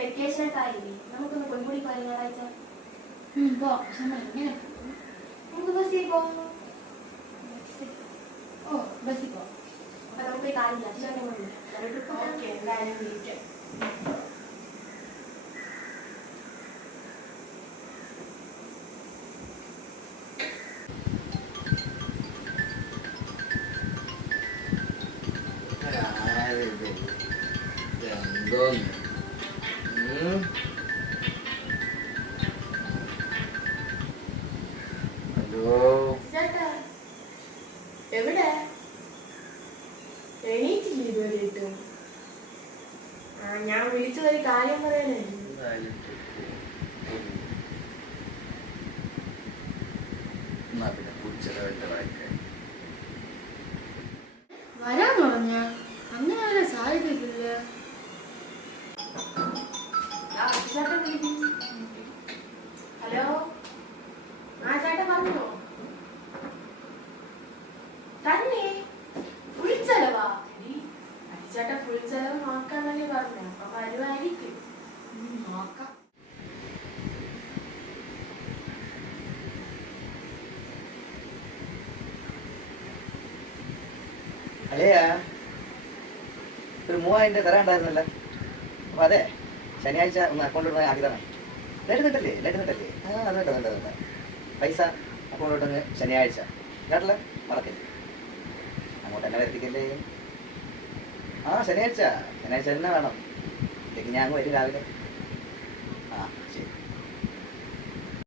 Vacation ഒക്കെ ആയില്ലേ, നമുക്കൊന്ന് പൊന്മുടി പോയാൽ ഞായറാഴ്ച. നമുക്ക് ബസ്സിൽ പോകാം. ബസ്സിൽ പോവാം. അപ്പൊ നമുക്ക് ഈ കാര്യം അച്ഛനെ കൊണ്ട് എന്തായാലും വിളിക്കാം. എവിടെ എണീറ്റില്ല ഇതുവരെയിട്ടും? ഞാൻ വിളിച്ചത് ഒരു കാര്യം പറയാനേ. വരാൻ പറഞ്ഞ അങ്ങനെ വരാൻ സാധ്യതയില്ല. ഹലോ, ആ ചേട്ടൻ പറഞ്ഞോ? തന്നെ ഫുൾ ചെലവാ? ചേട്ടൻ ഫുൾ ചെലവ് നോക്കാന്നല്ലേ പറഞ്ഞു. അപ്പൊ വരുമായിരിക്കും. നോക്കാം. അല്ലയാ, ഒരു 3000 തരാണ്ടായിരുന്നല്ലോ. അപ്പൊ അതെ, ശനിയാഴ്ച ഒന്ന് അക്കൗണ്ടിൽ ആക്കി തരണം. ലേറ്റ് നിട്ടല്ലേ? അത് വേണ്ട. പൈസ അക്കൗണ്ടിലോട്ടൊന്ന് ശനിയാഴ്ച കേട്ടല്ലേ, മറക്കല്ലേ. അങ്ങോട്ട് എന്നെ വരുത്തിക്കല്ലേ. ശനിയാഴ്ച തന്നെ വേണം. ഇല്ലെങ്കിൽ ഞാൻ അങ്ങ് വരും രാവിലെ.